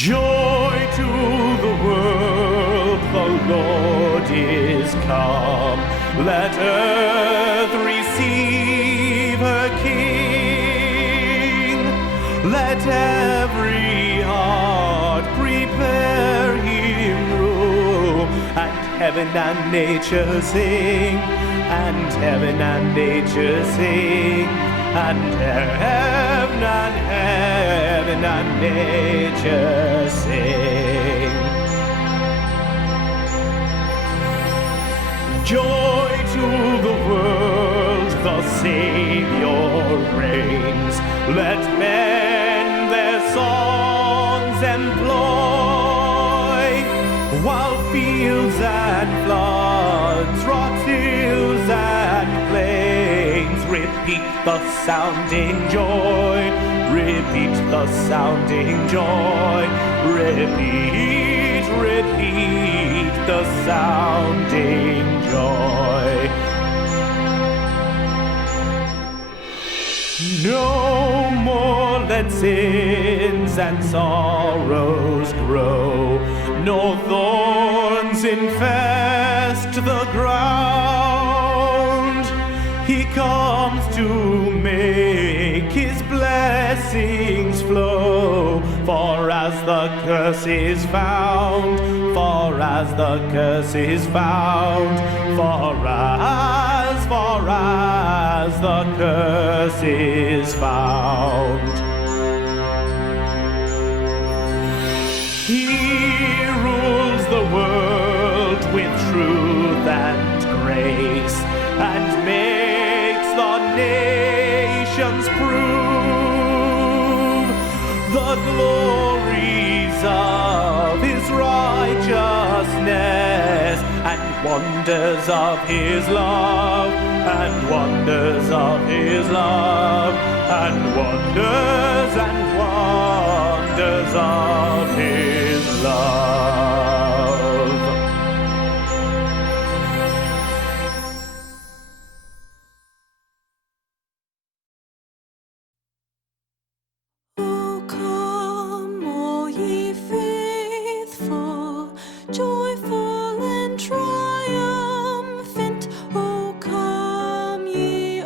Joy to the world, the Lord is come. Let earth receive her King. Let every heart prepare him room. And heaven and nature sing. And heaven and nature sing. And heaven and nature sing. Joy to the world, the Savior reigns. Let men their songs employ, while fields and floods, rocks, hills and plains repeat the sounding joy. Repeat the sounding joy. Repeat, repeat the sounding joy. No more let sins and sorrows grow, nor thorns infest the ground. He comes to make his blessings flow, for as the curse is found, for as the curse is found, for as the curse is found. He rules the world with truth and grace, and makes the nations prove the glories of his righteousness, and wonders of his love, and wonders of his love, and wonders of his love. O come, all ye faithful, joyful and triumphant. O come ye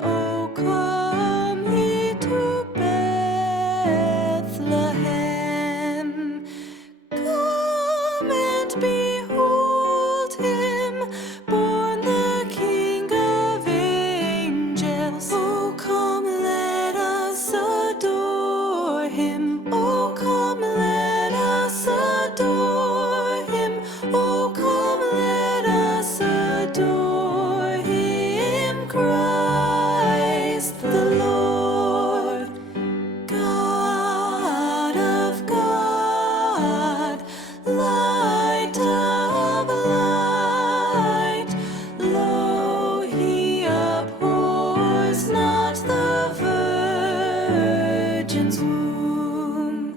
to Bethlehem. Come and behold him, born the King of angels. O come, let us adore him. O come, let us adore him. O come, let us adore him, Christ the Lord. God of God, light of light, lo, he abhors not the virgin's womb.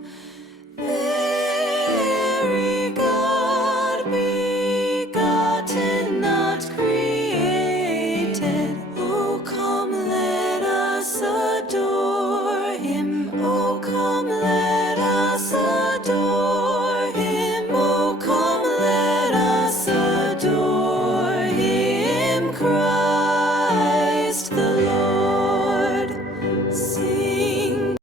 Very God begotten, not created. O come, let us adore him. O come, let us adore him. O come, let us adore him, Christ the Lord.